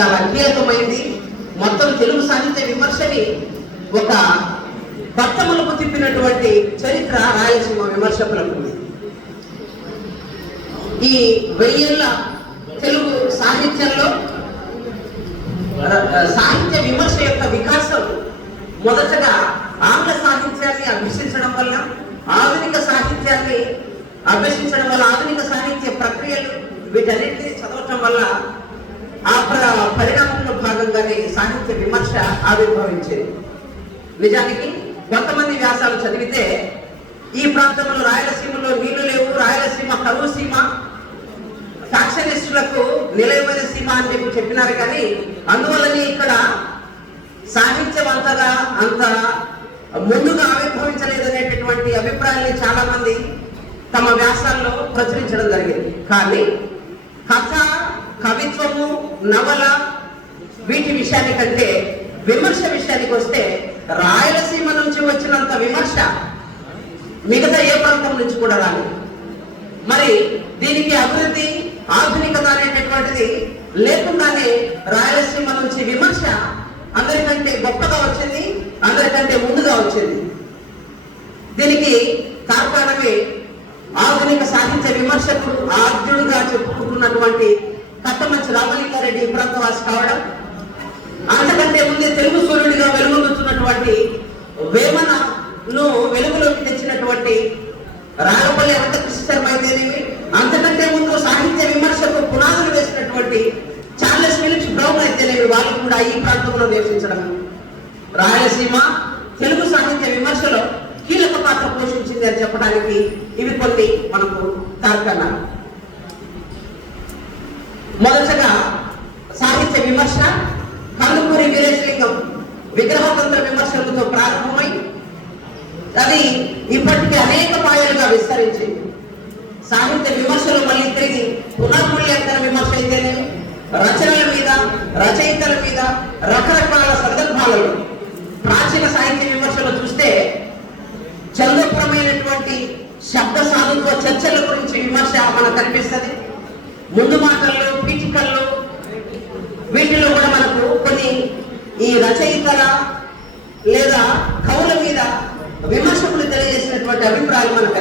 చాలా కీలకమైంది. మొత్తం తెలుగు సాహిత్య విమర్శని ఒక బట్టమలుపు తిప్పినటువంటి చరిత్ర రాయలసీమ విమర్శకులకు ఉంది. ఈ 1000 ఏళ్ల తెలుగు సాహిత్యంలో సాహిత్య విమర్శ యొక్క వికాసం మొదటగా ఆంగ్ల సాహిత్యాన్ని అభ్యసించడం వల్ల, ఆధునిక సాహిత్యాన్ని అభ్యసించడం వల్ల, ఆధునిక సాహిత్య ప్రక్రియలు వీటన్నిటిని చదవటం వల్ల ఆ పరిణామంలో భాగంగానే సాహిత్య విమర్శ ఆవిర్భవించేది. నిజానికి కొంతమంది వ్యాసాలు చదివితే ఈ ప్రాంతంలో రాయలసీమలో నీళ్లు లేవు, రాయలసీమ కరువు సీమ, ఫ్యాక్షనిస్టులకు నిలయమైన సీమ అని చెప్పినారు. కానీ అందువల్లనే ఇక్కడ సాహిత్యం అంతగా అంత ముందుగా ఆవిర్భవించలేదనేటటువంటి అభిప్రాయాన్ని చాలా మంది తమ వ్యాసాల్లో ప్రచురించడం జరిగింది. కానీ కథ, కవిత్వము, నవల వీటి విషయానికంటే విమర్శ విషయానికి వస్తే రాయలసీమ నుంచి వచ్చినంత విమర్శ మిగతా ఏ ప్రాంతం నుంచి కూడా రాలేదు. మరి దీనికి అభివృద్ధి, ఆధునికత అనేటటువంటిది లేకుండానే రాయలసీమ నుంచి విమర్శ అందరికంటే గొప్పగా వచ్చింది, అందరికంటే ముందుగా వచ్చింది. దీనికి కారణమే ఆధునిక సాహిత్య విమర్శకుడు ఆద్యుడుగా చెప్పుకుంటున్నటువంటి కట్టమంచి రామలింగారెడ్డి ఈ ప్రాంతవాసి కావడం, అంతకంటే ముందే తెలుగు సూర్యుడిగా వెలుగొందుతున్నటువంటి వేమనను వెలుగులోకి తెచ్చినటువంటి రాఘపల్లి అనంతకృష్ణ శర్మ అయితేనేమి, అంతకంటే ముందు సాహిత్య విమర్శకు పునాదులు వేసినటువంటి చార్లెస్ ఫిలిప్స్ బ్రౌన్ అయితేనేమి, వాళ్ళు కూడా ఈ ప్రాంతంలో నివసించడం రాయలసీమ తెలుగు సాహిత్య విమర్శలో కీలక పాత్ర పోషించింది అని చెప్పడానికి ఇవి కొన్ని మనకు కారణాలు. మొదటగా సాహిత్య విమర్శ కందుకూరి వీరేశలింగం విగ్రహతంత్ర విమర్శలతో ప్రారంభమై అది ఇప్పటికీ అనేక పాయలుగా విస్తరించింది. సాహిత్య విమర్శలు మళ్ళీ తిరిగి పునర్మూల్యాంకన విమర్శ అయితేనే రచనల మీద, రచయితల మీద రకరకాల సందర్భాలలో ప్రాచీన సాహిత్య విమర్శలు చూస్తే చందోపరమైనటువంటి శబ్ద సాధుత్వ చర్చల గురించి విమర్శ మనకు కనిపిస్తుంది. ముందు మాటల్లో, పీఠికల్లో వీటిలో కూడా మనకు కొన్ని ఈ రచయితల లేదా కవుల మీద విమర్శకులు తెలియజేసినటువంటి అభిప్రాయాలు మనకు